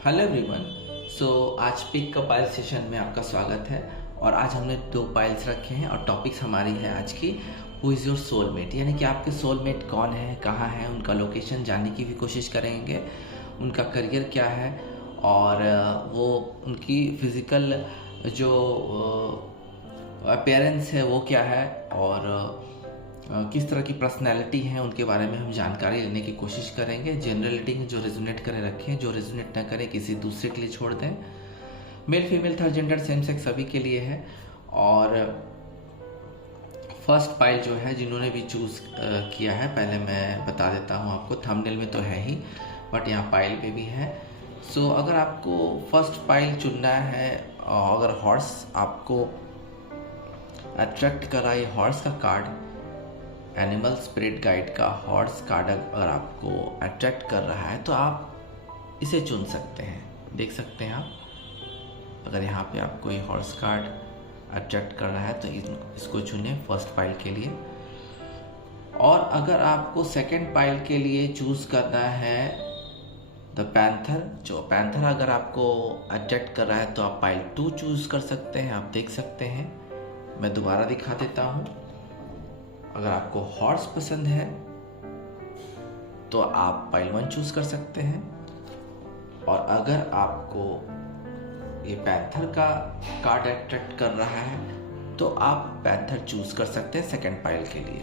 Hello everyone. आज pick का pile session में आपका स्वागत है। और आज हमने 2 पाइल्स रखे हैं और टॉपिक्स हमारी है आज की हु इज़ योर सोलमेट, यानी कि आपके सोलमेट कौन है, कहाँ है, उनका लोकेशन जानने की भी कोशिश करेंगे, उनका करियर क्या है और वो उनकी फिज़िकल जो अपीयरेंस है वो क्या है और किस तरह की पर्सनैलिटी है उनके बारे में हम जानकारी लेने की कोशिश करेंगे। जनरल रीडिंग जो रेजोनेट करे रखें, जो रेजोनेट ना करे किसी दूसरे के लिए छोड़ दें। Male female third gender same sex सभी के लिए है। और फर्स्ट पाइल जो है जिन्होंने भी चूज़ किया है, पहले मैं बता देता हूँ आपको, थंबनेल में तो है ही बट यहाँ पाइल पे भी है। अगर आपको फर्स्ट पाइल चुनना है, अगर हॉर्स आपको अट्रैक्ट करा, ये हॉर्स का कार्ड एनिमल स्पिरिट गाइड का हॉर्स कार्ड अगर आपको अट्रैक्ट कर रहा है तो आप इसे चुन सकते हैं। देख सकते हैं आप, अगर यहाँ पे आपको ये हॉर्स कार्ड अट्रैक्ट कर रहा है तो इसको चुने फर्स्ट पाइल के लिए। और अगर आपको सेकंड पाइल के लिए चूज़ करना है द पैंथर, जो पैंथर अगर आपको अट्रैक्ट कर रहा है तो आप पाइल 2 चूज़ कर सकते हैं। आप देख सकते हैं, मैं दोबारा दिखा देता हूँ। अगर आपको हॉर्स पसंद है तो आप पाइल 1 चूज कर सकते हैं। और अगर आपको ये पैंथर का कार्ड अट्रैक्ट कर रहा है तो आप पैंथर चूज कर सकते हैं सेकंड पाइल के लिए।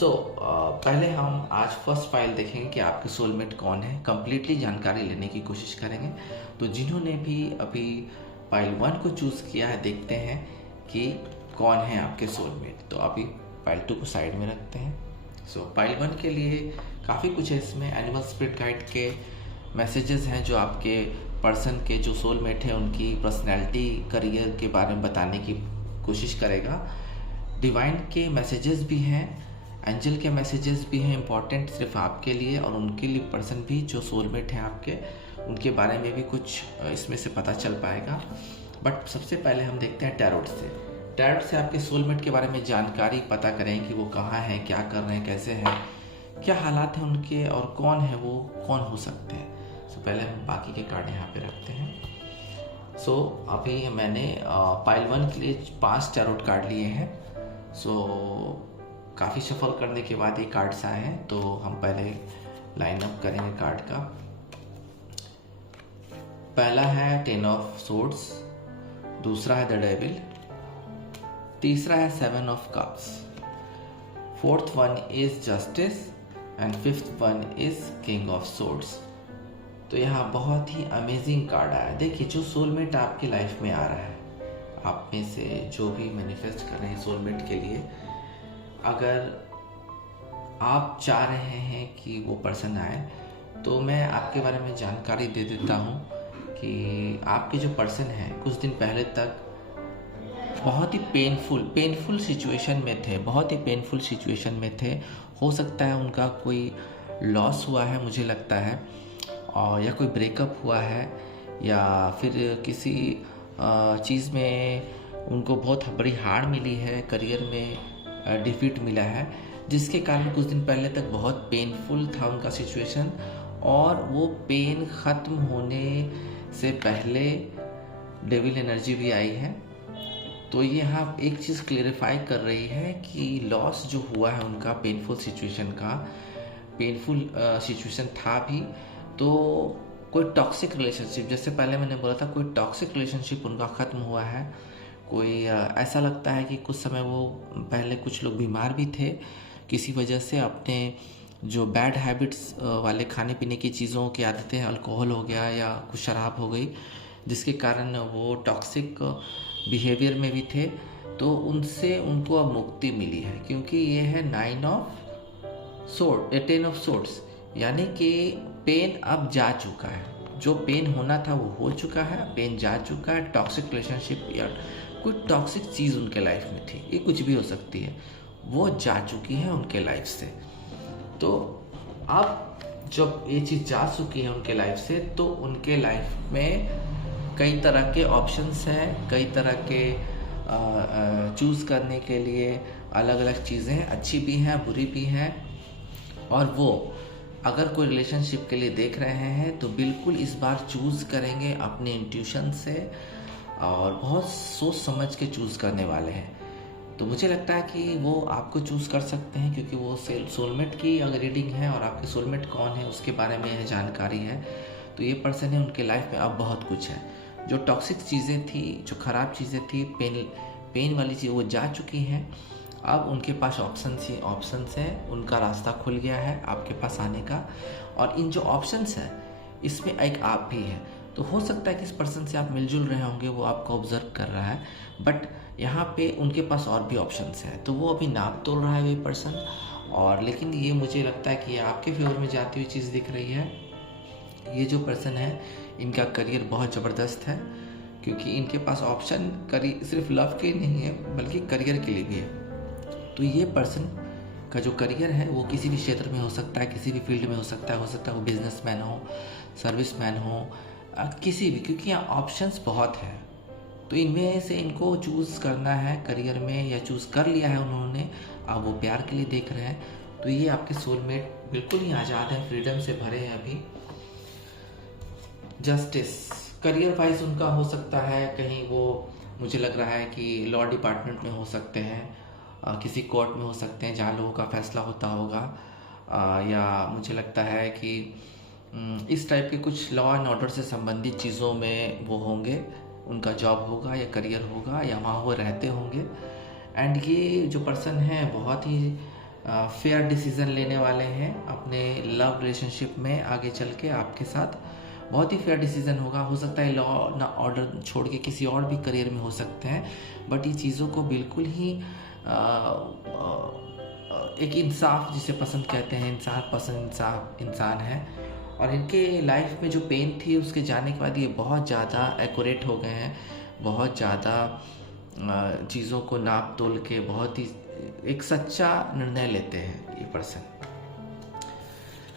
पहले हम आज फर्स्ट पाइल देखेंगे कि आपके सोलमेट कौन है, कंप्लीटली जानकारी लेने की कोशिश करेंगे। तो जिन्होंने भी अभी पाइल 1 को चूज किया है, देखते हैं कि कौन है आपके सोलमेट। तो अभी पाइल 2 को साइड में रखते हैं। पाइल 1 के लिए काफ़ी कुछ है इसमें। एनिमल स्पिरिट गाइड के मैसेजेस हैं जो आपके पर्सन के जो सोलमेट है उनकी पर्सनैलिटी, करियर के बारे में बताने की कोशिश करेगा। डिवाइन के मैसेजेस भी हैं, एंजल के मैसेजेस भी हैं इंपॉर्टेंट सिर्फ आपके लिए, और उनके लिए पर्सन भी जो सोलमेट हैं आपके, उनके बारे में भी कुछ इसमें से पता चल पाएगा। बट सबसे पहले हम देखते हैं टैरोट से। टैरोट से आपके सोलमेट के बारे में जानकारी पता करें कि वो कहाँ हैं, क्या कर रहे हैं, कैसे हैं, क्या हालात हैं उनके और कौन है वो, कौन हो सकते हैं। पहले हम बाकी के कार्ड यहाँ पे रखते हैं। अभी मैंने पाइल 1 के लिए 5 टैरोट कार्ड लिए हैं। काफ़ी शफल करने के बाद ये कार्ड्स आए हैं, तो हम पहले लाइन अप करेंगे कार्ड का। पहला है 10 ऑफ सोर्ड्स, दूसरा है द डेविल, तीसरा है 7 of cups, fourth one is justice and fifth one is king of swords. तो यहाँ बहुत ही अमेजिंग कार्ड आया। देखिए, जो सोलमेट आपकी लाइफ में आ रहा है, आप में से जो भी मैनिफेस्ट कर रहे हैं सोलमेट के लिए, अगर आप चाह रहे हैं कि वो पर्सन आए तो मैं आपके बारे में जानकारी दे देता हूँ कि आपके जो पर्सन हैं कुछ दिन पहले तक बहुत ही पेनफुल सिचुएशन में थे, बहुत ही पेनफुल सिचुएशन में थे। हो सकता है उनका कोई लॉस हुआ है, मुझे लगता है, और या कोई ब्रेकअप हुआ है, या फिर किसी चीज़ में उनको बहुत बड़ी हार मिली है, करियर में डिफीट मिला है, जिसके कारण कुछ दिन पहले तक बहुत पेनफुल था उनका सिचुएशन। और वो पेन ख़त्म होने से पहले डेविल एनर्जी भी आई है। तो ये यहाँ एक चीज़ क्लेरिफाई कर रही है कि लॉस जो हुआ है उनका, पेनफुल सिचुएशन था भी, तो कोई टॉक्सिक रिलेशनशिप, जैसे पहले मैंने बोला था, कोई टॉक्सिक रिलेशनशिप उनका ख़त्म हुआ है। कोई ऐसा लगता है कि कुछ समय वो पहले कुछ लोग बीमार भी थे किसी वजह से, अपने जो बैड हैबिट्स वाले खाने पीने की चीज़ों की आदतें, अल्कोहल हो गया या कुछ शराब हो गई, जिसके कारण वो टॉक्सिक बिहेवियर में भी थे। तो उनसे उनको अब मुक्ति मिली है, क्योंकि ये है 10 ऑफ सोर्ड्स, यानी कि पेन अब जा चुका है। जो पेन होना था वो हो चुका है, पेन जा चुका है। टॉक्सिक रिलेशनशिप या कोई टॉक्सिक चीज़ उनके लाइफ में थी, ये कुछ भी हो सकती है, वो जा चुकी है उनके लाइफ से। तो अब जब ये चीज़ जा चुकी है उनके लाइफ से, तो उनके लाइफ में कई तरह के ऑप्शंस हैं, कई तरह के चूज़ करने के लिए अलग अलग चीज़ें, अच्छी भी हैं, बुरी भी हैं। और वो अगर कोई रिलेशनशिप के लिए देख रहे हैं तो बिल्कुल इस बार चूज़ करेंगे अपने इंट्यूशन से और बहुत सोच समझ के चूज़ करने वाले हैं। तो मुझे लगता है कि वो आपको चूज़ कर सकते हैं, क्योंकि वो सोलमेट की अगर रीडिंग है और आपके सोलमेट कौन है उसके बारे में यह जानकारी है। तो ये पर्सन है, उनके लाइफ में अब बहुत कुछ है। जो टॉक्सिक चीज़ें थी, जो ख़राब चीज़ें थी, पेन वाली चीज़ वो जा चुकी हैं। अब उनके पास ऑप्शंस है, उनका रास्ता खुल गया है आपके पास आने का। और इन जो ऑप्शंस है इसमें एक आप भी है। तो हो सकता है कि इस पर्सन से आप मिलजुल रहे होंगे, वो आपको ऑब्जर्व कर रहा है, बट यहाँ पे उनके पास और भी ऑप्शंस है। तो वो अभी नाप तोल रहा है ये पर्सन, और लेकिन ये मुझे लगता है कि ये आपके फेवर में जाती हुई चीज़ दिख रही है। ये जो पर्सन है इनका करियर बहुत ज़बरदस्त है, क्योंकि इनके पास ऑप्शन सिर्फ लव के नहीं है बल्कि करियर के लिए भी है। तो ये पर्सन का जो करियर है वो किसी भी क्षेत्र में हो सकता है, किसी भी फील्ड में हो सकता है वो बिजनेसमैन हो, सर्विसमैन हो, किसी भी, क्योंकि यहाँ ऑप्शंस बहुत है। तो इनमें से इनको चूज़ करना है करियर में, या चूज़ कर लिया है उन्होंने, अब वो प्यार के लिए देख रहे हैं। तो ये आपके सोलमेट बिल्कुल ही आज़ाद हैं, फ्रीडम से भरे हैं अभी। जस्टिस करियर वाइज उनका हो सकता है कहीं वो, मुझे लग रहा है कि लॉ डिपार्टमेंट में हो सकते हैं, किसी कोर्ट में हो सकते हैं जहाँ लोगों का फैसला होता होगा, या मुझे लगता है कि इस टाइप के कुछ लॉ एंड ऑर्डर से संबंधित चीज़ों में वो होंगे, उनका जॉब होगा या करियर होगा, या वहाँ वो रहते होंगे। एंड ये जो पर्सन है बहुत ही फेयर डिसीज़न लेने वाले हैं अपने लव रिलेशनशिप में आगे चल के आपके साथ। बहुत ही फेयर डिसीज़न होगा। हो सकता है लॉ ना ऑर्डर छोड़ के किसी और भी करियर में हो सकते हैं, बट ये चीज़ों को बिल्कुल ही एक इंसाफ जिसे पसंद कहते हैं, इंसाफ पसंद इंसान है। और इनके लाइफ में जो पेन थी उसके जाने के बाद ये बहुत ज़्यादा एक्यूरेट हो गए हैं, बहुत ज़्यादा चीज़ों को नाप तोल के बहुत ही एक सच्चा निर्णय लेते हैं ये पर्सन।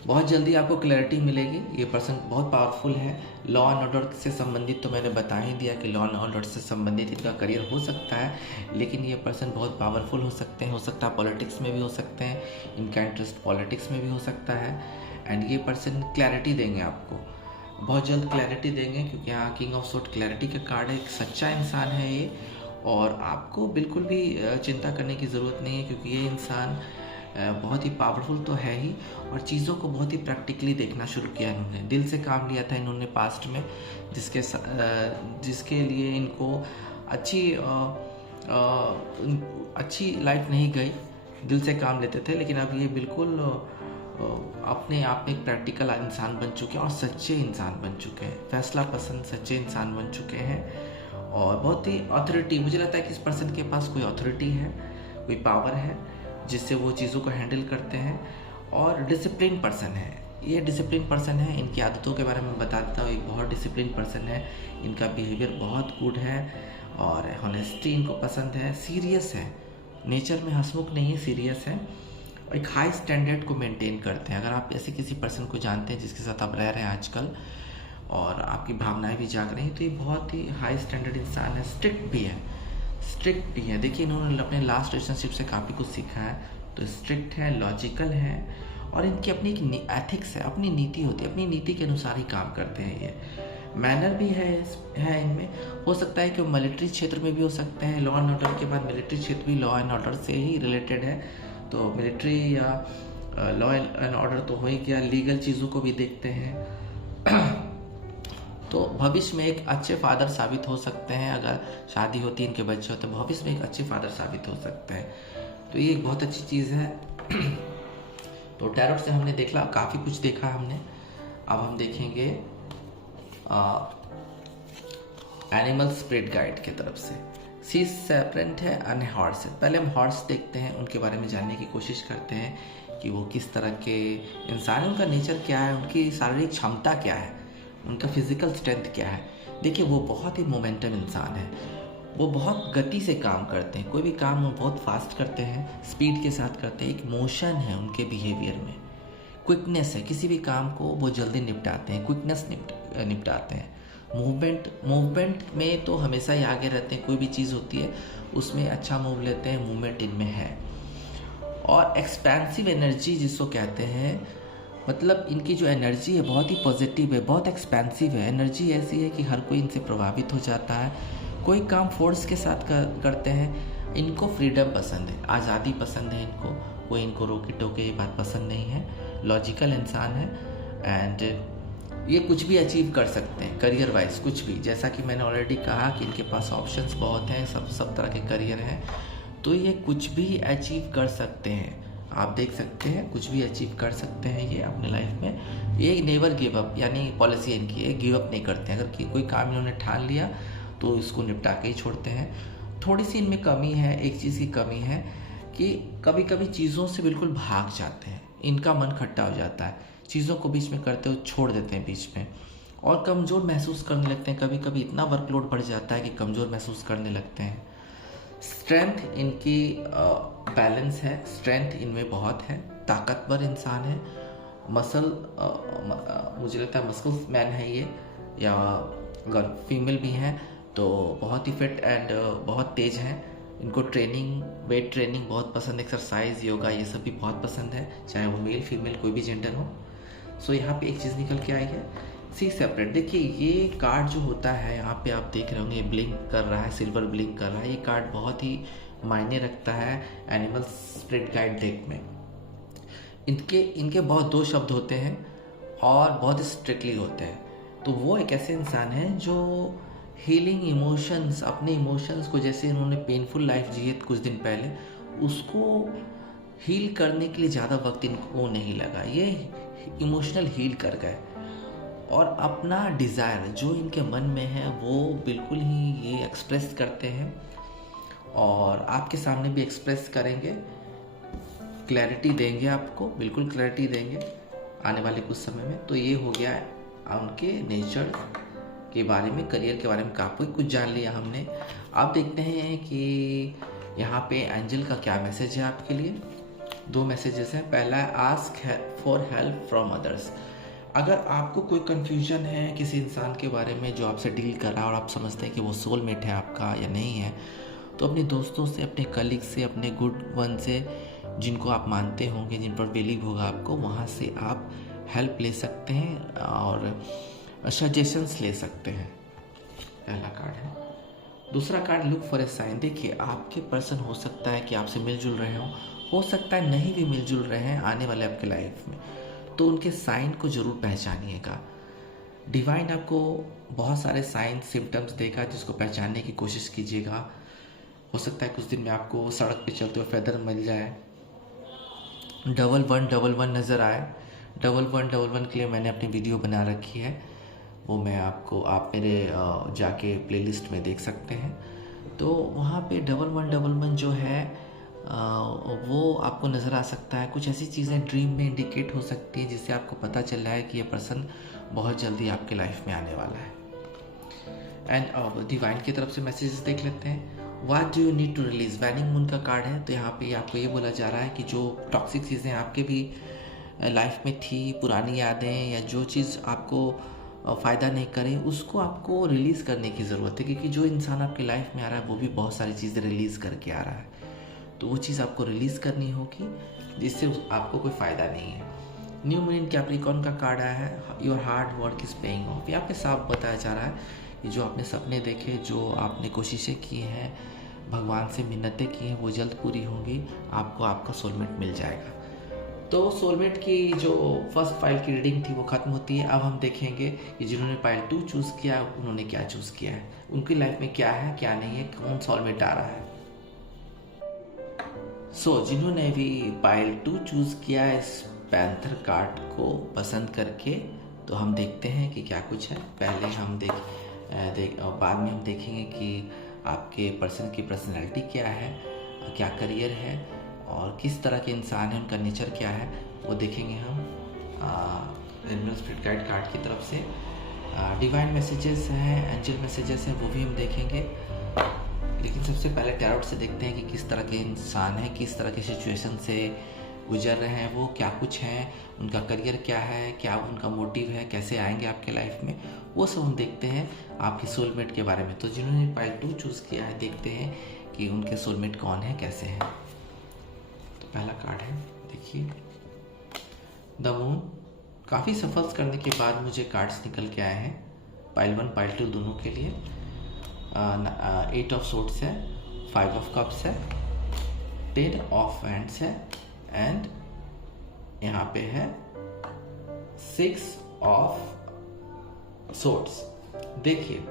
बहुत जल्दी आपको क्लैरिटी मिलेगी। ये पर्सन बहुत पावरफुल है। लॉ एंड ऑर्डर से संबंधित तो मैंने बता ही दिया कि लॉ एंड ऑर्डर से संबंधित इनका करियर हो सकता है, लेकिन ये पर्सन बहुत पावरफुल हो सकते हैं। हो सकता है पॉलिटिक्स में भी हो सकते हैं, इनका इंटरेस्ट पॉलिटिक्स में भी हो सकता है। एंड ये पर्सन क्लैरिटी देंगे आपको, बहुत जल्द क्लैरिटी देंगे, क्योंकि यहाँ किंग ऑफ सोर्ड क्लैरिटी का कार्ड है। एक सच्चा इंसान है ये, और आपको बिल्कुल भी चिंता करने की ज़रूरत नहीं है, क्योंकि ये इंसान बहुत ही पावरफुल तो है ही, और चीज़ों को बहुत ही प्रैक्टिकली देखना शुरू किया इन्होंने। दिल से काम लिया था इन्होंने पास्ट में, जिसके लिए इनको अच्छी लाइफ नहीं गई। दिल से काम लेते थे, लेकिन अब ये बिल्कुल अपने आप में एक प्रैक्टिकल इंसान बन चुके हैं और सच्चे इंसान बन चुके हैं, फैसला पसंद सच्चे इंसान बन चुके हैं। और बहुत ही अथॉरिटी, मुझे लगता है कि इस पर्सन के पास कोई अथॉरिटी है, कोई पावर है जिससे वो चीज़ों को हैंडल करते हैं। और डिसिप्लिन पर्सन है ये, डिसिप्लिन पर्सन है। इनकी आदतों के बारे में बता देता हूँ। एक बहुत डिसिप्लिन पर्सन है, इनका बिहेवियर बहुत गुड है, और हॉनेस्टी इनको पसंद है। सीरियस है, नेचर में हंसमुख नहीं है, सीरियस है, और एक हाई स्टैंडर्ड को मेंटेन करते हैं। अगर आप ऐसे किसी पर्सन को जानते हैं जिसके साथ आप रह रहे हैं आजकल, और आपकी भावनाएं भी जाग रही हैं, तो ये बहुत ही हाई स्टैंडर्ड इंसान है। स्ट्रिक्ट भी है। देखिए, इन्होंने अपने लास्ट रिलेशनशिप से काफ़ी कुछ सीखा है। तो स्ट्रिक्ट है, लॉजिकल है, और इनकी अपनी एक एथिक्स है, अपनी नीति होती है, अपनी नीति के अनुसार ही काम करते हैं ये। मैनर भी है इनमें। हो सकता है कि वो मिलिट्री क्षेत्र में भी हो सकते हैं। लॉ एंड ऑर्डर के बाद मिलिट्री क्षेत्र भी लॉ एंड ऑर्डर से ही रिलेटेड है। तो मिलिट्री या लॉ एंड ऑर्डर तो हो ही गया, लीगल चीज़ों को भी देखते हैं। तो भविष्य में एक अच्छे फादर साबित हो सकते हैं। अगर शादी होती है, इनके बच्चे होते हैं, भविष्य में एक अच्छे फादर साबित हो सकते हैं। तो ये एक बहुत अच्छी चीज़ है। तो टैरोट से हमने देखा, काफ़ी कुछ देखा हमने। अब हम देखेंगे एनिमल स्पिरिट गाइड की तरफ से। सी सेपरेंट है अन्य हॉर्स है। पहले हम हॉर्स देखते हैं, उनके बारे में जानने की कोशिश करते हैं कि वो किस तरह के इंसान हैं, उनका नेचर क्या है, उनकी शारीरिक क्षमता क्या है, उनका फिजिकल स्ट्रेंथ क्या है। देखिए, वो बहुत ही मोमेंटम इंसान है। वो बहुत गति से काम करते हैं, कोई भी काम वो बहुत फास्ट करते हैं, स्पीड के साथ करते हैं। एक मोशन है उनके बिहेवियर में, क्विकनेस है, किसी भी काम को वो जल्दी निपटाते हैं, क्विकनेस निपटाते हैं। मूवमेंट में तो हमेशा ही आगे रहते हैं। कोई भी चीज़ होती है उसमें अच्छा मूव लेते हैं, मूवमेंट इनमें है। और एक्सपेंसिव एनर्जी जिसको कहते हैं, मतलब इनकी जो एनर्जी है बहुत ही पॉजिटिव है, बहुत एक्सपेंसिव है। एनर्जी ऐसी है कि हर कोई इनसे प्रभावित हो जाता है। कोई काम फोर्स के साथ करते हैं। इनको फ्रीडम पसंद है, आज़ादी पसंद है इनको। कोई इनको रोके टोके ये बात पसंद नहीं है। लॉजिकल इंसान है एंड ये कुछ भी अचीव कर सकते हैं करियर वाइज, कुछ भी। जैसा कि मैंने ऑलरेडी कहा कि इनके पास ऑप्शंस बहुत हैं, सब तरह के करियर हैं, तो ये कुछ भी अचीव कर सकते हैं। आप देख सकते हैं कुछ भी अचीव कर सकते हैं ये अपने लाइफ में। ये नेवर गिव अप, यानी पॉलिसी इनकी है, गिव अप नहीं करते हैं। अगर कोई काम इन्होंने ठान लिया तो इसको निपटा के ही छोड़ते हैं। थोड़ी सी इनमें कमी है, एक चीज़ की कमी है कि कभी कभी चीज़ों से बिल्कुल भाग जाते हैं। इनका मन खट्टा हो जाता है, चीज़ों को बीच में करते हुए छोड़ देते हैं बीच में, और कमज़ोर महसूस करने लगते हैं। कभी कभी इतना वर्कलोड बढ़ जाता है कि कमज़ोर महसूस करने लगते हैं। स्ट्रेंथ इनकी बैलेंस है, स्ट्रेंथ इनमें बहुत है। ताकतवर इंसान है, मुझे लगता है मसल्स मैन है ये, या अगर फीमेल भी हैं तो बहुत ही फिट एंड बहुत तेज हैं। इनको ट्रेनिंग, वेट ट्रेनिंग बहुत पसंद, एक्सरसाइज, योगा, ये सब भी बहुत पसंद है, चाहे वो मेल फीमेल कोई भी जेंडर हो। सो यहाँ पे एक चीज़ निकल के आई है, सी सेपरेट। देखिए ये कार्ड जो होता है यहाँ पे आप देख रहे होंगे, ये ब्लिंक कर रहा है, सिल्वर ब्लिंक कर रहा है। ये कार्ड बहुत ही मायने रखता है एनिमल स्पिरिट गाइड डेक में। इनके बहुत दो शब्द होते हैं और बहुत स्ट्रिक्टली होते हैं। तो वो एक ऐसे इंसान हैं जो हीलिंग इमोशंस, अपने इमोशंस को, जैसे इन्होंने पेनफुल लाइफ जी है कुछ दिन पहले, उसको हील करने के लिए ज़्यादा वक्त इनको नहीं लगा। ये इमोशनल हील कर गए और अपना डिज़ायर जो इनके मन में है वो बिल्कुल ही ये एक्सप्रेस करते हैं और आपके सामने भी एक्सप्रेस करेंगे। क्लैरिटी देंगे आपको, बिल्कुल क्लैरिटी देंगे आने वाले कुछ समय में। तो ये हो गया उनके नेचर के बारे में, करियर के बारे में काफ़ी कुछ जान लिया हमने। अब देखते हैं कि यहाँ पे एंजल का क्या मैसेज है आपके लिए। दो मैसेजेस हैं। पहला है ask for help from others. अगर आपको कोई कन्फ्यूजन है किसी इंसान के बारे में जो आपसे डील कर रहा है और आप समझते हैं कि वो सोलमेट है आपका या नहीं है, तो अपने दोस्तों से, अपने कलीग से, अपने गुड वन से, जिनको आप मानते होंगे, जिन पर बिलीव होगा आपको, वहाँ से आप हेल्प ले सकते हैं और सजेशंस ले सकते हैं। पहला कार्ड है। दूसरा card look for a sign. देखिए आपके पर्सन हो सकता है कि आपसे मिलजुल रहे हो सकता है नहीं भी मिलजुल रहे हैं आने वाले आपके लाइफ में, तो उनके साइन को ज़रूर पहचानिएगा। डिवाइन आपको बहुत सारे साइन सिम्टम्स देगा जिसको पहचानने की कोशिश कीजिएगा। हो सकता है कुछ दिन में आपको सड़क पे चलते हुए फेदर मिल जाए, 1111 नज़र आए। 1111 के लिए मैंने अपनी वीडियो बना रखी है, वो मैं आप मेरे जाके प्लेलिस्ट में देख सकते हैं। तो वहाँ पे 1111 जो है वो आपको नज़र आ सकता है। कुछ ऐसी चीज़ें ड्रीम में इंडिकेट हो सकती है जिससे आपको पता चल रहा है कि ये पर्सन बहुत जल्दी आपके लाइफ में आने वाला है। एंड डिवाइन की तरफ से मैसेजेस देख लेते हैं। What do you need to release. Waning moon का कार्ड है, तो यहाँ पे आपको ये बोला जा रहा है कि जो टॉक्सिक चीज़ें आपके भी लाइफ में थी, पुरानी यादें, या जो चीज़ आपको फ़ायदा नहीं करे, उसको आपको रिलीज़ करने की ज़रूरत है। क्योंकि जो इंसान आपकी लाइफ में आ रहा है वो भी बहुत सारी चीज़ें रिलीज़ करके आ रहा है, तो वो चीज़ आपको रिलीज़ करनी होगी जिससे आपको कोई फ़ायदा नहीं है। न्यू मून इन कैप्रिकॉर्न का कार्ड आया है। Your hard work is paying off. यहाँ पे साफ बताया जा रहा है कि जो आपने सपने देखे, जो आपने कोशिशें की हैं, भगवान से मिन्नतें की हैं, वो जल्द पूरी होंगी। आपको आपका सोलमेट मिल जाएगा। तो सोलमेट की जो फर्स्ट फाइल की रीडिंग थी वो ख़त्म होती है। अब हम देखेंगे कि जिन्होंने पाइल 2 चूज़ किया उन्होंने क्या चूज़ किया है, उनकी लाइफ में क्या है क्या नहीं है, कौन सोलमेट आ रहा है। जिन्होंने भी पाइल 2 चूज़ किया इस पैंथर कार्ड को पसंद करके, तो हम देखते हैं कि क्या कुछ है। पहले हम बाद में हम देखेंगे कि आपके पर्सन की पर्सनैलिटी क्या है, क्या करियर है और किस तरह के इंसान है, उनका नेचर क्या है, वो देखेंगे हम एनिमल स्पिरिट गाइड कार्ड की तरफ से। डिवाइन मैसेजेस हैं, एंजल मैसेजेस हैं, वो भी हम देखेंगे। लेकिन सबसे पहले टैरोट से देखते हैं कि किस तरह के इंसान हैं, किस तरह के सिचुएशन से गुजर रहे हैं, वो क्या कुछ हैं, उनका करियर क्या है, क्या उनका मोटिव है, कैसे आएंगे आपके लाइफ में, वो सब हम देखते हैं आपके सोलमेट के बारे में। तो जिन्होंने पाइल 2 चूज़ किया है, देखते हैं कि उनके सोलमेट कौन है, कैसे हैं। तो पहला कार्ड है, देखिए द मून, काफ़ी सफर्स करने के बाद मुझे कार्ड्स निकल के आए हैं, पाइल 1 पाइल 2 दोनों के लिए। 8 ऑफ सोर्ड्स है, 5 ऑफ कप्स है, 10 ऑफ हैंड्स है एंड यहाँ पे है 6 ऑफ सोर्ड्स। देखिए,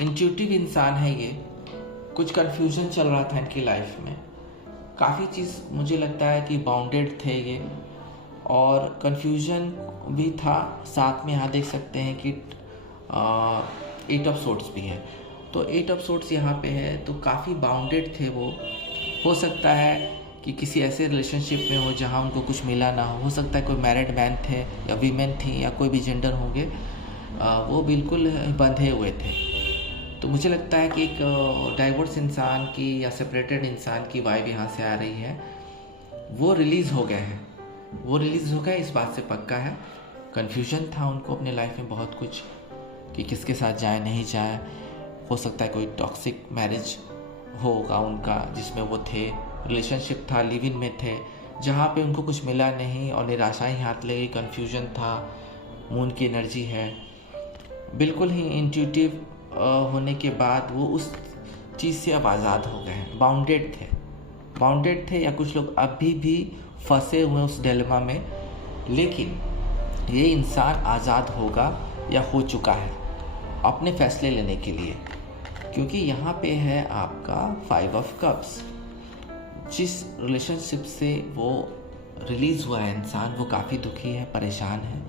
इंट्यूटिव इंसान है ये। कुछ कंफ्यूजन चल रहा था इनकी लाइफ में, काफ़ी चीज़ मुझे लगता है कि बाउंडेड थे ये, और कंफ्यूजन भी था साथ में। यहाँ देख सकते हैं कि 8 ऑफ सोर्ड्स भी है, तो 8 ऑफ सोर्ड्स यहाँ पे है, तो काफ़ी बाउंडेड थे वो। हो सकता है कि किसी ऐसे रिलेशनशिप में हो जहाँ उनको कुछ मिला ना हो सकता है कोई मैरिड मैन थे या वीमेन थी या कोई भी जेंडर होंगे, वो बिल्कुल बंधे हुए थे। तो मुझे लगता है कि एक डाइवोर्स इंसान की या सेपरेटेड इंसान की वाइब यहाँ से आ रही है, वो रिलीज़ हो गया है। वो रिलीज़ हो गया, इस बात से पक्का है। कन्फ्यूजन था उनको अपने लाइफ में बहुत कुछ, कि किसके साथ जाए नहीं जाए। हो सकता है कोई टॉक्सिक मैरिज होगा उनका जिसमें वो थे, रिलेशनशिप था, लिव इन में थे, जहाँ पे उनको कुछ मिला नहीं और निराशाएं हाथ ले गई, कन्फ्यूजन था। मून की एनर्जी है, बिल्कुल ही इंट्यूटिव होने के बाद वो उस चीज़ से अब आज़ाद हो गए हैं। बाउंडेड थे या कुछ लोग अभी भी फंसे हुए उस डिलेमा में, लेकिन ये इंसान आज़ाद होगा या हो चुका है अपने फैसले लेने के लिए, क्योंकि यहाँ पे है आपका 5 ऑफ कप्स। जिस रिलेशनशिप से वो रिलीज़ हुआ है इंसान, वो काफ़ी दुखी है, परेशान है,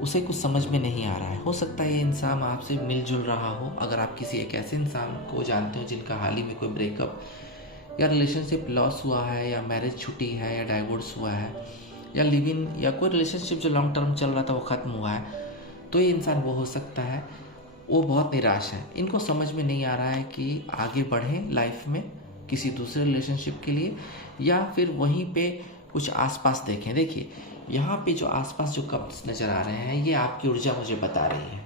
उसे कुछ समझ में नहीं आ रहा है। हो सकता है ये इंसान आपसे मिलजुल रहा हो। अगर आप किसी एक ऐसे इंसान को जानते हो जिनका हाल ही में कोई ब्रेकअप या रिलेशनशिप लॉस हुआ है, या मैरिज छुटी है, या डाइवोर्स हुआ है, या लिव इन, या कोई रिलेशनशिप जो लॉन्ग टर्म चल रहा था वो ख़त्म हुआ है, तो ये इंसान वो हो सकता है। वो बहुत निराश है, इनको समझ में नहीं आ रहा है कि आगे बढ़ें लाइफ में किसी दूसरे रिलेशनशिप के लिए, या फिर वहीं पे कुछ आसपास देखें। देखिए, यहाँ पे जो आसपास जो कप्स नज़र आ रहे हैं, ये आपकी ऊर्जा मुझे बता रही है।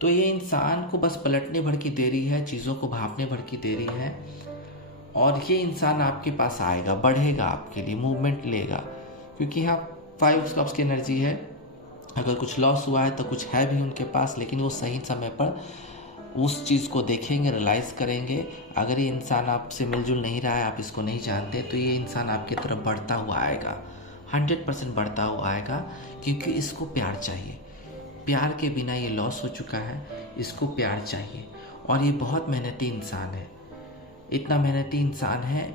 तो ये इंसान को बस पलटने भर की देरी है, चीज़ों को भापने भर की देरी है, और ये इंसान आपके पास आएगा, बढ़ेगा, आपके लिए मूवमेंट लेगा, क्योंकि यहाँ 5 ऑफ कप्स की एनर्जी है। अगर कुछ लॉस हुआ है तो कुछ है भी उनके पास, लेकिन वो सही समय पर उस चीज़ को देखेंगे, रियलाइज़ करेंगे। अगर ये इंसान आपसे मिलजुल नहीं रहा है, आप इसको नहीं जानते, तो ये इंसान आपकी तरफ बढ़ता हुआ आएगा, 100% बढ़ता हुआ आएगा, क्योंकि इसको प्यार चाहिए। प्यार के बिना ये लॉस हो चुका है, इसको प्यार चाहिए। और ये बहुत मेहनती इंसान है, इतना मेहनती इंसान है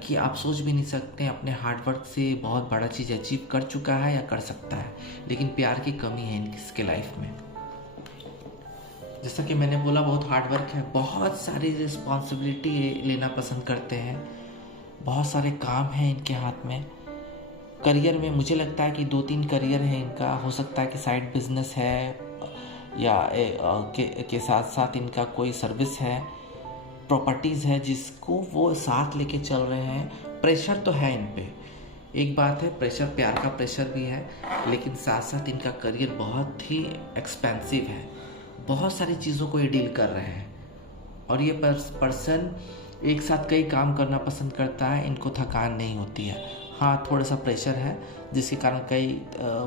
कि आप सोच भी नहीं सकते। अपने हार्डवर्क से बहुत बड़ा चीज़ अचीव कर चुका है या कर सकता है, लेकिन प्यार की कमी है इसके लाइफ में। जैसा कि मैंने बोला, बहुत हार्डवर्क है, बहुत सारी रिस्पॉन्सिबिलिटी लेना पसंद करते हैं, बहुत सारे काम हैं इनके हाथ में। करियर में मुझे लगता है कि 2-3 करियर है इनका। हो सकता है कि साइड बिजनेस है, या के साथ साथ इनका कोई सर्विस है, प्रॉपर्टीज़ है जिसको वो साथ लेके चल रहे हैं। प्रेशर तो है इन पे, एक बात है, प्रेशर, प्यार का प्रेशर भी है, लेकिन साथ साथ इनका करियर बहुत ही एक्सपेंसिव है। बहुत सारी चीज़ों को ये डील कर रहे हैं, और ये पर्सन एक साथ कई काम करना पसंद करता है, इनको थकान नहीं होती है। हाँ, थोड़ा सा प्रेशर है, जिसके कारण कई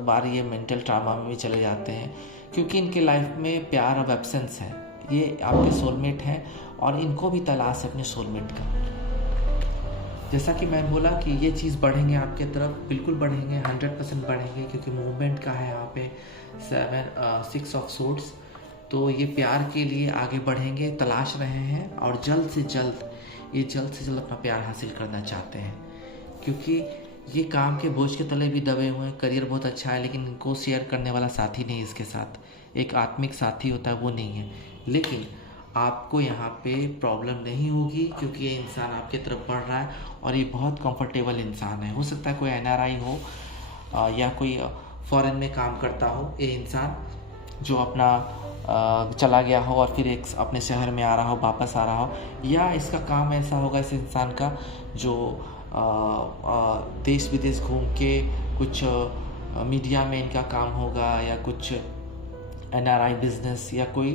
बार ये मेंटल ट्रामा में भी चले जाते हैं, क्योंकि इनके लाइफ में प्यार अब एब्सेंस है। ये आपके सोलमेट हैं, और इनको भी तलाश है अपने सोलमेट का। जैसा कि मैं बोला कि ये चीज़ बढ़ेंगे आपके तरफ, बिल्कुल बढ़ेंगे, 100% बढ़ेंगे, क्योंकि मूवमेंट का है यहाँ पे 6 ऑफ सोर्ड्स। तो ये प्यार के लिए आगे बढ़ेंगे, तलाश रहे हैं, और जल्द से जल्द अपना प्यार हासिल करना चाहते हैं, क्योंकि ये काम के बोझ के तले भी दबे हुए हैं। करियर बहुत अच्छा है, लेकिन इनको शेयर करने वाला साथी नहीं, इसके साथ एक आत्मिक साथी होता है, वो नहीं है। लेकिन आपको यहाँ पे प्रॉब्लम नहीं होगी, क्योंकि ये इंसान आपके तरफ बढ़ रहा है, और ये बहुत कंफर्टेबल इंसान है। हो सकता है कोई NRI हो, या कोई फॉरेन में काम करता हो ये इंसान, जो अपना चला गया हो और फिर एक अपने शहर में आ रहा हो, वापस आ रहा हो, या इसका काम ऐसा होगा इस इंसान का जो देश विदेश घूम के कुछ मीडिया में इनका काम होगा, या कुछ NRI बिजनेस, या कोई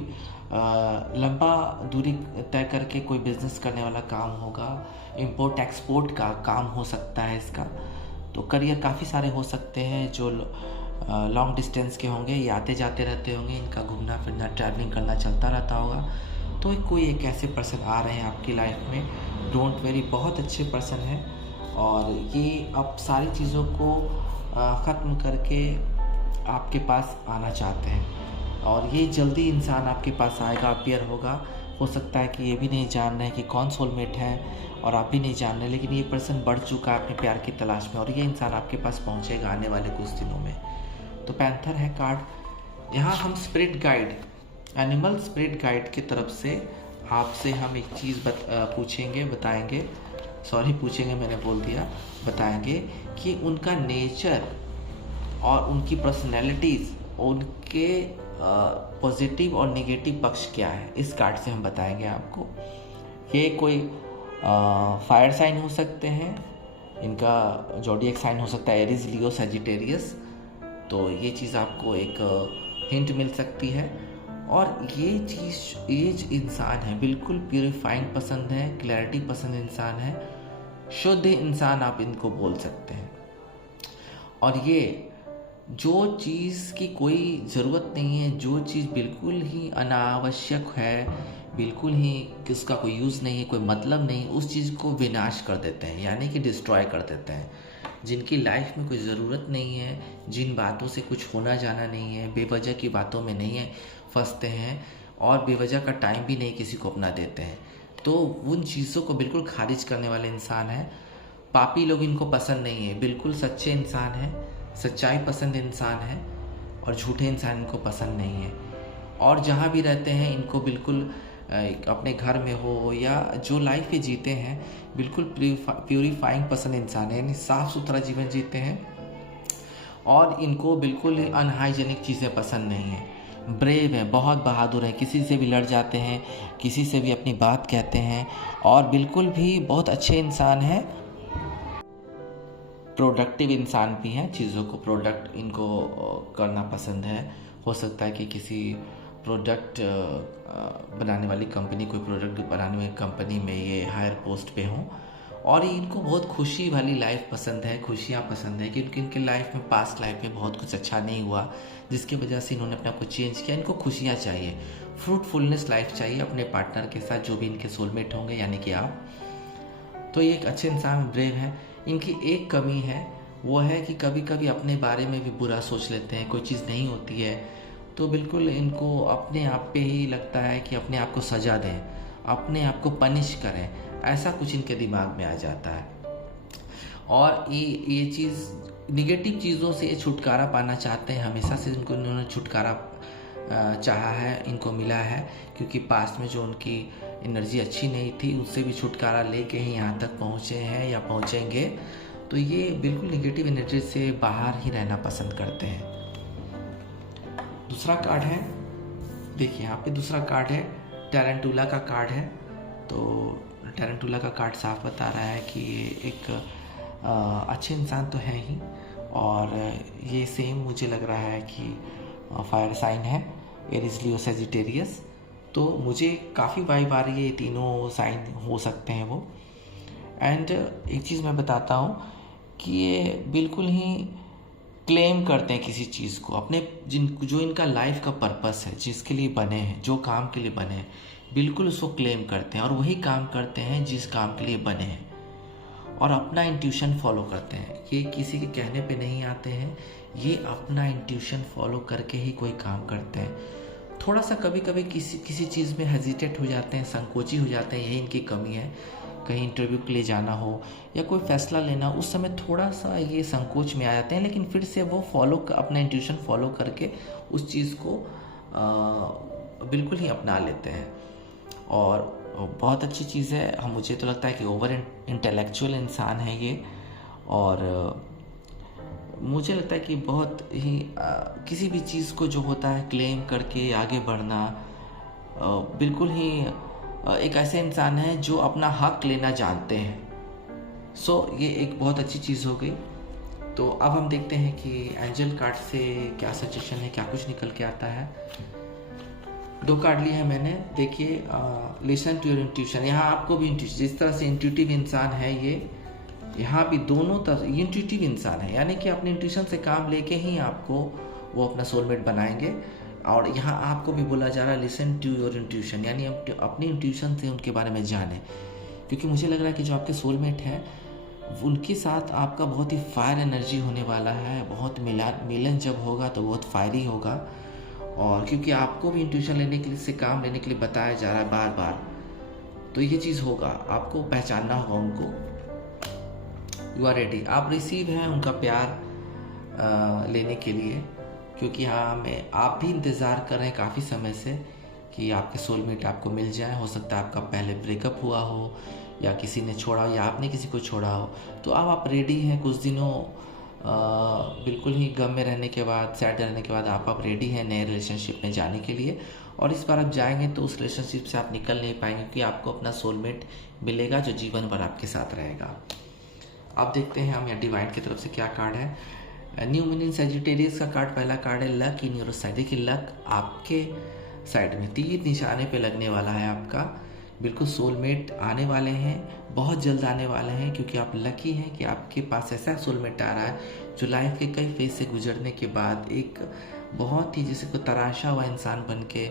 लंबा दूरी तय करके कोई बिजनेस करने वाला काम होगा, इंपोर्ट एक्सपोर्ट का काम हो सकता है इसका। तो करियर काफ़ी सारे हो सकते हैं जो लॉन्ग डिस्टेंस के होंगे, ये आते जाते रहते होंगे, इनका घूमना फिरना ट्रैवलिंग करना चलता रहता होगा। तो कोई एक ऐसे पर्सन आ रहे हैं आपकी लाइफ में, डोंट वेरी, बहुत अच्छे पर्सन हैं और ये अब सारी चीज़ों को ख़त्म करके आपके पास आना चाहते हैं और ये जल्दी इंसान आपके पास आएगा, अपीयर होगा। हो सकता है कि ये भी नहीं जान रहे हैं कि कौन सोलमेट है और आप भी नहीं जान रहे, लेकिन ये पर्सन बढ़ चुका है अपने प्यार की तलाश में और ये इंसान आपके पास पहुंचेगा आने वाले कुछ दिनों में। तो पैंथर है कार्ड। यहाँ हम spirit guide, animal spirit guide की तरफ से आपसे हम एक चीज़ पूछेंगे, मैंने बोल दिया, बताएंगे कि उनका नेचर और उनकी पर्सनैलिटीज़, उनके पॉजिटिव और नेगेटिव पक्ष क्या है, इस कार्ड से हम बताएंगे आपको। ये कोई फायर साइन हो सकते हैं, इनका जोडिएक साइन हो सकता है एरीज, लियो, सजिटेरियस। तो ये चीज़ आपको एक हिंट मिल सकती है। और ये चीज़ इंसान है, बिल्कुल प्यूरिफाइंग पसंद है, क्लैरिटी पसंद इंसान है, शुद्ध इंसान आप इनको बोल सकते हैं। और ये जो चीज़ की कोई ज़रूरत नहीं है, जो चीज़ बिल्कुल ही अनावश्यक है, बिल्कुल ही उसका कोई यूज़ नहीं है, कोई मतलब नहीं, उस चीज़ को विनाश कर देते हैं, यानी कि डिस्ट्रॉय कर देते हैं। जिनकी लाइफ में कोई ज़रूरत नहीं है, जिन बातों से कुछ होना जाना नहीं है, बेवजह की बातों में नहीं है, फंसते हैं और बेवजह का टाइम भी नहीं किसी को अपना देते हैं, तो उन चीज़ों को बिल्कुल खारिज करने वाले इंसान हैं। पापी लोग इनको पसंद नहीं है, बिल्कुल सच्चे इंसान हैं, सच्चाई पसंद इंसान है और झूठे इंसान इनको पसंद नहीं है। और जहाँ भी रहते हैं इनको बिल्कुल अपने घर में हो या जो लाइफ ये जीते हैं, बिल्कुल प्यूरीफाइंग पसंद इंसान है, यानी साफ़ सुथरा जीवन जीते हैं और इनको बिल्कुल ही अनहाइजेनिक चीज़ें पसंद नहीं हैं। ब्रेव हैं, बहुत बहादुर हैं, किसी से भी लड़ जाते हैं, किसी से भी अपनी बात कहते हैं और बिल्कुल भी बहुत अच्छे इंसान हैं। प्रोडक्टिव इंसान भी हैं, चीज़ों को प्रोडक्ट इनको करना पसंद है। हो सकता है कि किसी प्रोडक्ट बनाने वाली कंपनी, कोई प्रोडक्ट बनाने वाली कंपनी में ये हायर पोस्ट पे हों और इनको बहुत खुशी वाली लाइफ पसंद है, खुशियाँ पसंद है, क्योंकि इनके लाइफ में, पास्ट लाइफ में बहुत कुछ अच्छा नहीं हुआ जिसकी वजह से इन्होंने अपने आप को चेंज किया। इनको खुशियाँ चाहिए, फ्रूटफुलनेस लाइफ चाहिए अपने पार्टनर के साथ, जो भी इनके सोलमेट होंगे, यानी कि आप। तो ये एक अच्छे इंसान, ब्रेव हैं। इनकी एक कमी है, वो है कि कभी कभी अपने बारे में भी बुरा सोच लेते हैं। कोई चीज़ नहीं होती है तो बिल्कुल इनको अपने आप पे ही लगता है कि अपने आप को सजा दें, अपने आप को पनिश करें, ऐसा कुछ इनके दिमाग में आ जाता है। और ये चीज़, निगेटिव चीज़ों से ये छुटकारा पाना चाहते हैं, हमेशा से इन्होंने छुटकारा चाहा है, इनको मिला है, क्योंकि पास्ट में जो उनकी एनर्जी अच्छी नहीं थी उससे भी छुटकारा लेके ही यहाँ तक पहुँचे हैं या पहुँचेंगे। तो ये बिल्कुल नेगेटिव एनर्जी से बाहर ही रहना पसंद करते हैं। दूसरा कार्ड है, देखिए यहाँ पे दूसरा कार्ड है, टैरेंटुला का कार्ड है। तो टैरेंटुला का कार्ड साफ बता रहा है कि ये एक अच्छे इंसान तो है ही, और ये सेम मुझे लग रहा है कि फायर साइन है, एरीज, लियो, सजिटेरियस। तो मुझे काफ़ी वाइब आ रही है, ये तीनों साइन हो सकते हैं वो। एंड एक चीज़ मैं बताता हूँ कि ये बिल्कुल ही क्लेम करते हैं किसी चीज़ को, अपने जो इनका लाइफ का पर्पस है, जिसके लिए बने हैं, जो काम के लिए बने हैं, बिल्कुल उसको क्लेम करते हैं और वही काम करते हैं जिस काम के लिए बने हैं, और अपना इंट्यूशन फॉलो करते हैं। ये किसी के कहने पे नहीं आते हैं, ये अपना इंट्यूशन फॉलो करके ही कोई काम करते हैं। थोड़ा सा कभी कभी किसी चीज़ में हेजिटेट हो जाते हैं, संकोची हो जाते हैं, यही इनकी कमी है। कहीं इंटरव्यू के लिए जाना हो या कोई फैसला लेना, उस समय थोड़ा सा ये संकोच में आ जाते हैं, लेकिन फिर से वो अपना इंट्यूशन फॉलो करके उस चीज़ को बिल्कुल ही अपना लेते हैं। और बहुत अच्छी चीज़ है। हम, मुझे तो लगता है कि ओवर इंटेलेक्चुअल इंसान है ये, और मुझे लगता है कि बहुत ही किसी भी चीज़ को जो होता है क्लेम करके आगे बढ़ना, बिल्कुल ही एक ऐसे इंसान है जो अपना हक लेना जानते हैं। सो ये एक बहुत अच्छी चीज़ हो गई। तो अब हम देखते हैं कि एंजल कार्ड से क्या सजेशन है, क्या कुछ निकल के आता है। 2 कार्ड लिए हैं मैंने। देखिए, लिसन टू योर इंट्यूशन। यहाँ आपको भी इंट्यूशन, जिस तरह से इंट्यूटिव इंसान है ये, यहाँ भी दोनों तरह इंट्यूटिव इंसान है, यानी कि अपने इंट्यूशन से काम लेके ही आपको वो अपना सोलमेट बनाएंगे। और यहाँ आपको भी बोला जा रहा है लिसन टू योर इंट्यूशन, यानी अपनी इंट्यूशन से उनके बारे में जाने, क्योंकि मुझे लग रहा है कि जो आपके सोलमेट हैं उनके साथ आपका बहुत ही फायर एनर्जी होने वाला है, बहुत मिलन जब होगा तो बहुत फायरी होगा। और क्योंकि आपको भी इंट्यूशन लेने के लिए से काम लेने के लिए बताया जा रहा है बार बार, तो ये चीज़ होगा, आपको पहचानना होगा उनको। यू आर रेडी, आप रिसीव हैं उनका प्यार लेने के लिए, क्योंकि हाँ मैं आप भी इंतज़ार कर रहे हैं काफ़ी समय से कि आपके सोलमेट आपको मिल जाए। हो सकता है आपका पहले ब्रेकअप हुआ हो, या किसी ने छोड़ा हो, या आपने किसी को छोड़ा हो, तो अब आप रेडी हैं कुछ दिनों बिल्कुल ही गम में रहने के बाद, सैड रहने के बाद आप रेडी हैं नए रिलेशनशिप में जाने के लिए। और इस बार आप जाएंगे तो उस रिलेशनशिप से आप निकल नहीं पाएंगे, क्योंकि आपको अपना सोलमेट मिलेगा जो जीवन भर आपके साथ रहेगा। अब देखते हैं हम यहाँ डिवाइन की तरफ से क्या कार्ड है। न्यू मून इन सैजिटेरियस का कार्ड, पहला कार्ड है लक इन योर साइड। देखिए लक आपके साइड में तीर निशाने पे लगने वाला है आपका, बिल्कुल सोलमेट आने वाले हैं, बहुत जल्द आने वाले हैं, क्योंकि आप लकी हैं कि आपके पास ऐसा सोलमेट आ रहा है जो लाइफ के कई फेज से गुजरने के बाद एक बहुत ही जैसे कोई तराशा हुआ इंसान बन के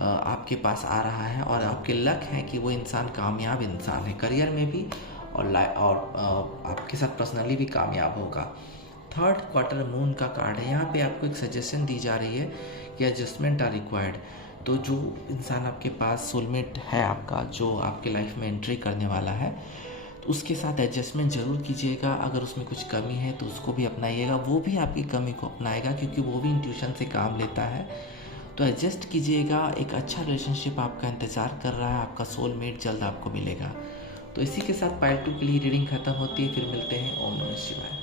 आपके पास आ रहा है। और आपके लक है कि वो इंसान कामयाब इंसान है करियर में भी, और आपके साथ पर्सनली भी कामयाब होगा। थर्ड क्वार्टर मून का कार्ड है, यहाँ पे आपको एक सजेशन दी जा रही है कि एडजस्टमेंट आर रिक्वायर्ड। तो जो इंसान आपके पास सोलमेट है आपका, जो आपके लाइफ में एंट्री करने वाला है, तो उसके साथ एडजस्टमेंट ज़रूर कीजिएगा। अगर उसमें कुछ कमी है तो उसको भी अपनाइएगा, वो भी आपकी कमी को अपनाएगा, क्योंकि वो भी इंट्यूशन से काम लेता है। तो एडजस्ट कीजिएगा, एक अच्छा रिलेशनशिप आपका इंतज़ार कर रहा है, आपका सोलमेट जल्द आपको मिलेगा। तो इसी के साथ पाइल 2 के लिए रीडिंग खत्म होती है, फिर मिलते हैं। ओम नमः शिवाय।